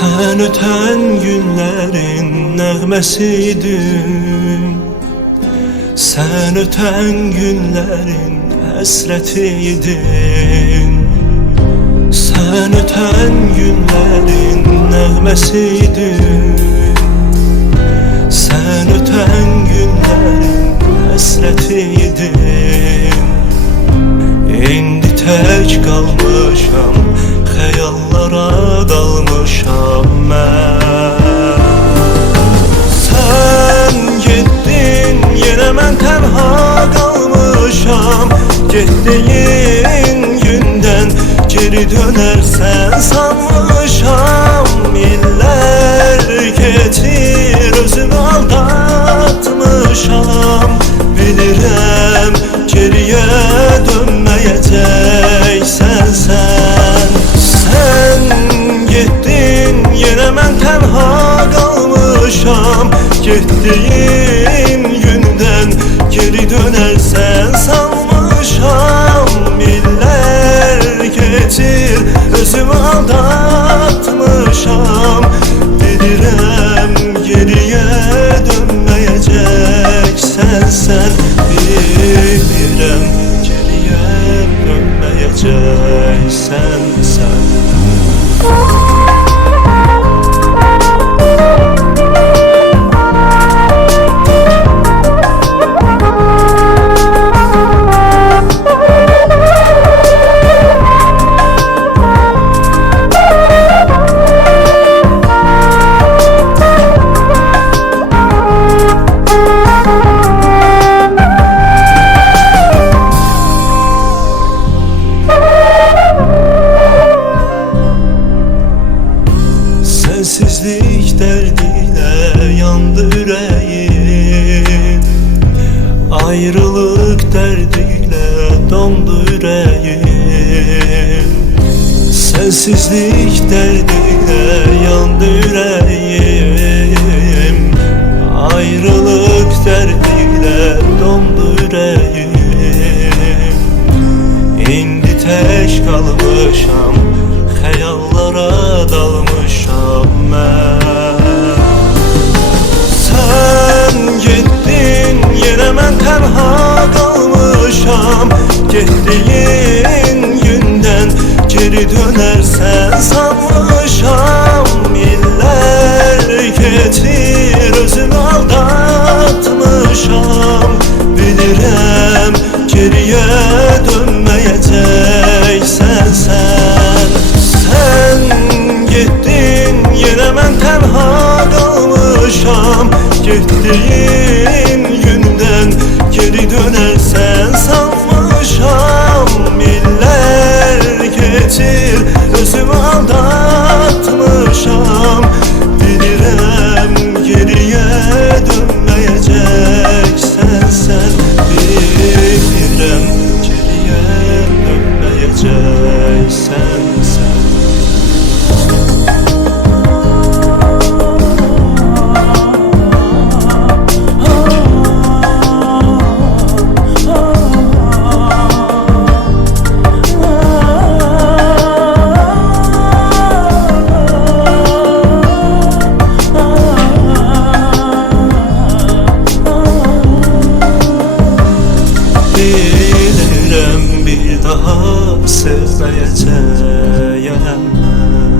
Sen öten günlerin nəğməsiydin. Sen öten günlerin həsretiydin. Sen öten günlerin nəğməsiydin. Sen öten günlerin həsretiydin. İndi tək qalmışam, xəyallara dalmışam mən. Sen getdin, yenə mən tənha qalmışam. Getdiyin gündən geri dönərsən sanmışam. İllər keçir, özümü aldatmışam. Bilirəm geriyə dönməyəcəksən sən. Sen getdin, yenə mən tənha qalmışam. Getdiyin gündən geri dönərsən sanmışam. İllər keçir, özümü aldatmışam. Bilirəm geriyə dönməyəcəksən sən. Bilirəm geriyə dönməyəcəksən sən. Sensizlik derdiyle yandı yüreğim. Ayrılık derdiyle dondu yüreğim. Sensizlik derdiyle yandı yüreğim. Ayrılık derdiyle dondu yüreğim. İndi tək qalmışam, xəyallara dalmışam mən. Sen getdin, yenə mən tənha qalmışam. Getdiyin gündən geri dönərsən sanmışam. İllər keçir, özümü aldatmışam. Bilirəm geriyə dönməyəcəksən sən. Sen getdin, yenə mən tənha qalmışam. Getdiyin gündən geri dönərsən sanmışam. İllər keçir, özümü aldatmışam. Bilirəm geriyə dönməyəcəksən sən. Bilirəm geriyə dönməyəcəksən sən. Bilirəm bir daha sevməyəcəyəm mən.